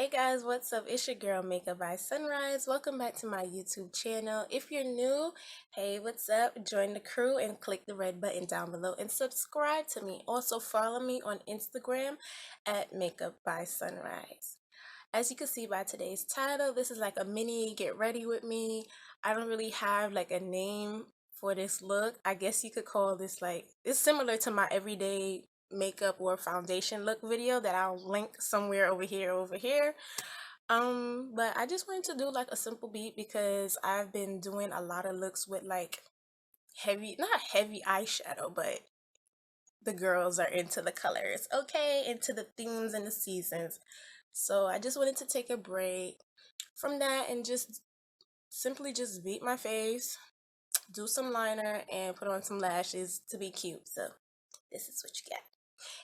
Hey guys, what's up? It's your girl Makeup by Sunrise. Welcome back to my YouTube channel. If you're new, hey, what's up? Join the crew and click the red button down below and subscribe to me. Also follow me on Instagram at Makeup by Sunrise. As you can see by today's title, this is like a mini get ready with me. I don't really have like a name for this look. I guess you could call this like, it's similar to my everyday makeup or foundation look video that I'll link somewhere over here. But I just wanted to do like a simple beat because I've been doing a lot of looks with like not heavy eyeshadow, but the girls are into the colors, okay, into the themes and the seasons. So I just wanted to take a break from that and just simply just beat my face, do some liner, and put on some lashes to be cute. So this is what you get.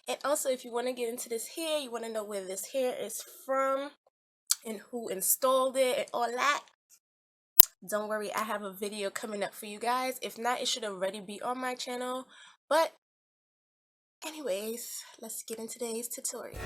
And also, if you want to get into this hair, you want to know where this hair is from and who installed it and all that, don't worry, I have a video coming up for you guys. If not, it should already be on my channel. But anyways, let's get into today's tutorial.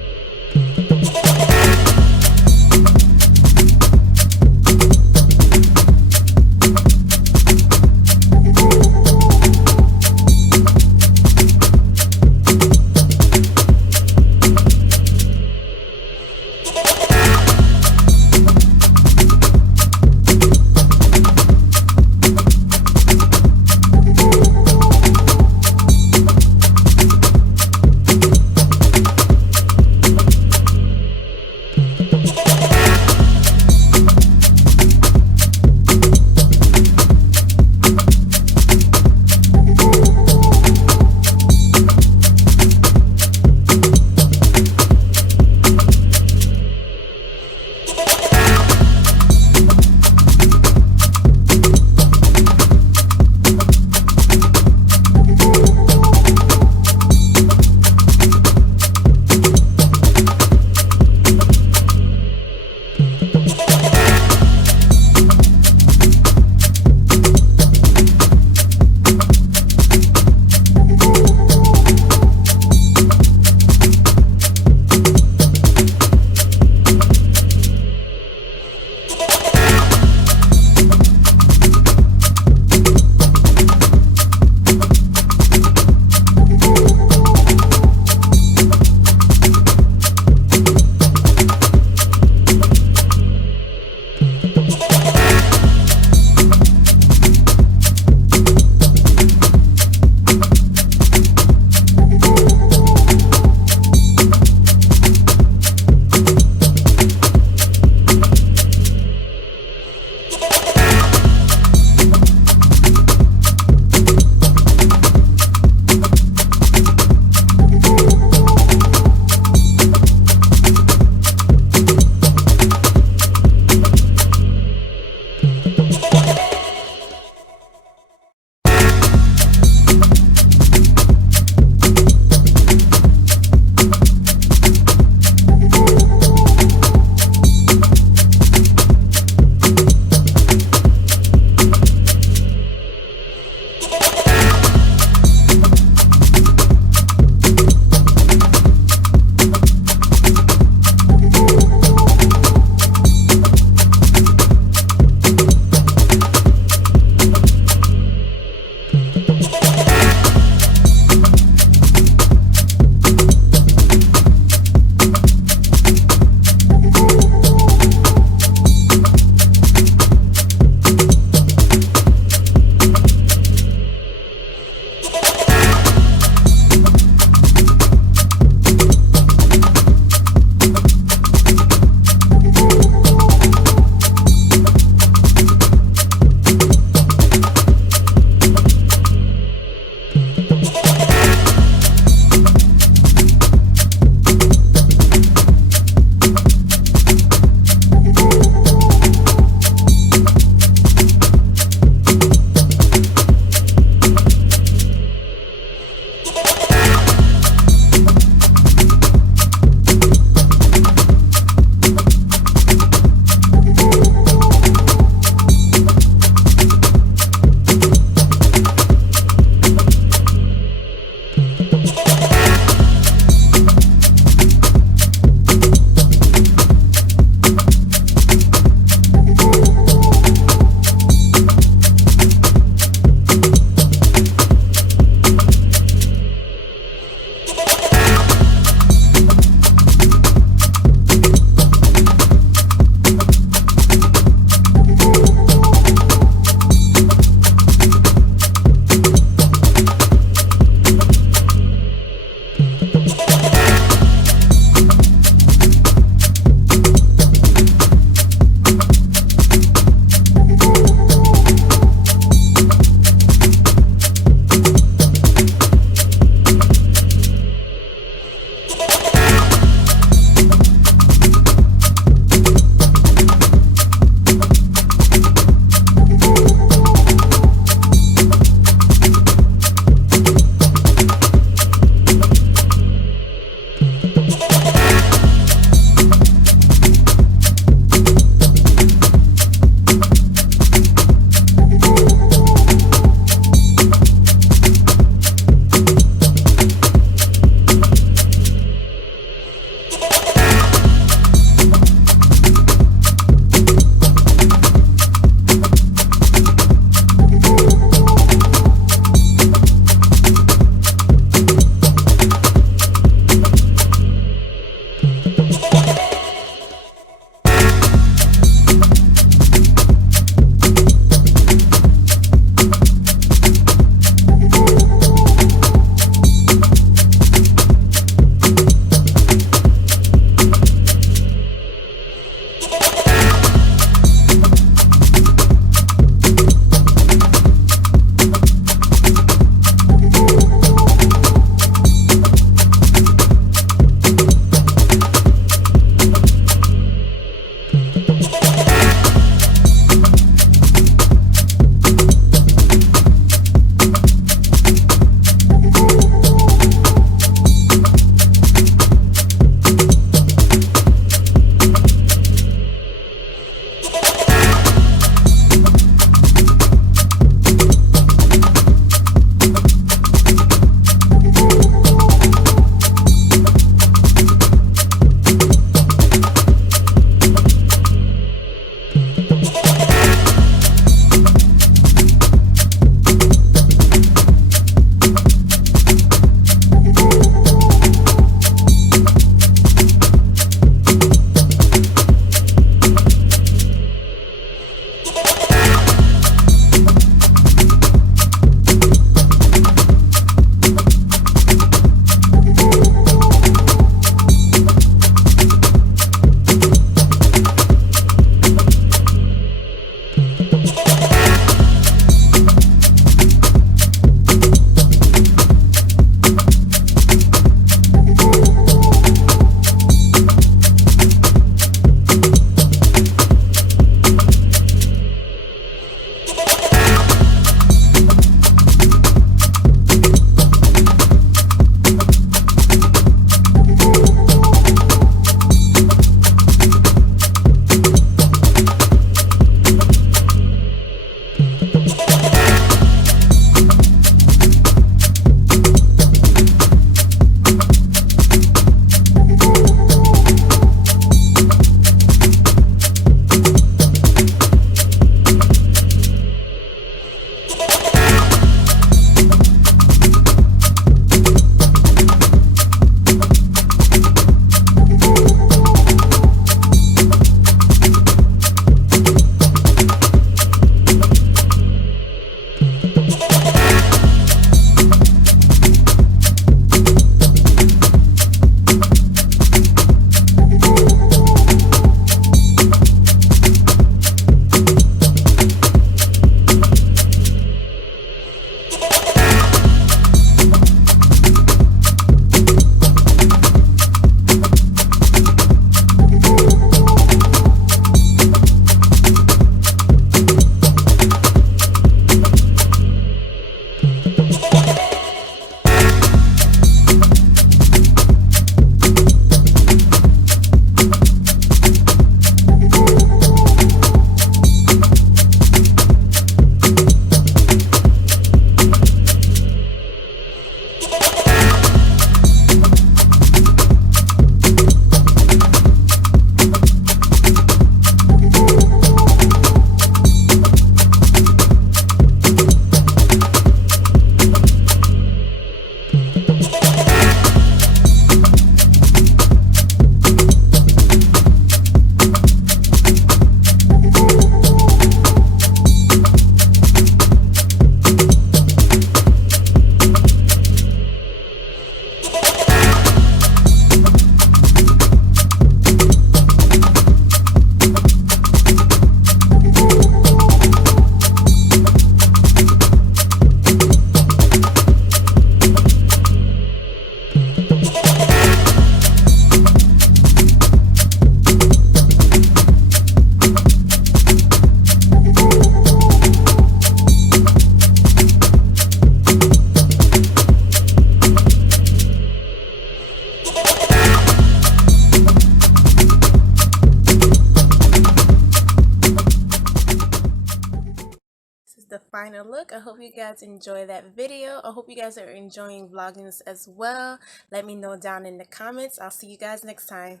final look. I hope you guys enjoy that video. I hope you guys are enjoying vlogging this as well. Let me know down in the comments. I'll see you guys next time.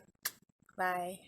Bye.